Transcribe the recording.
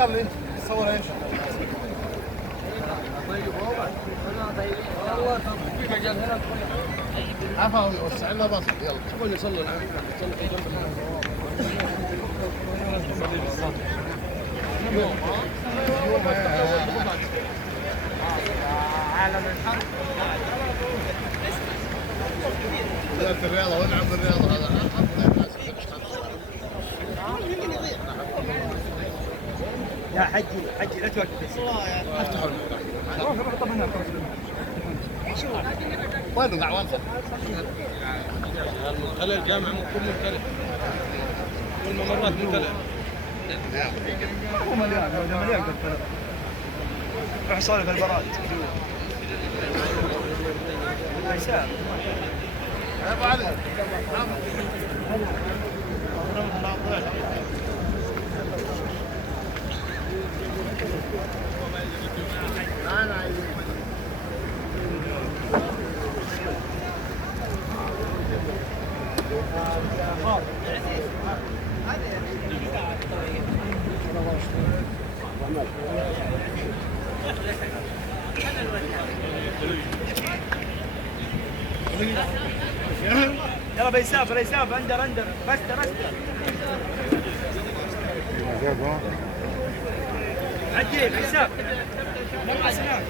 تصلي انت تصور ايش؟ عفوا وسع لنا بس يلا خلونا نصلي الان نصلي في جنب عالم الحرب وزارة الرياضة ونعم بالرياضة هذا لا حجي لا توقف افتحوا وين الأعوان خلي الجامع ممكن ممتلئ والممرات ممتلئة هو مليان قد روح صالح في البراد حساب يا ابو علي يلا بيسافر اندر بستر عجيب حساب مع سنان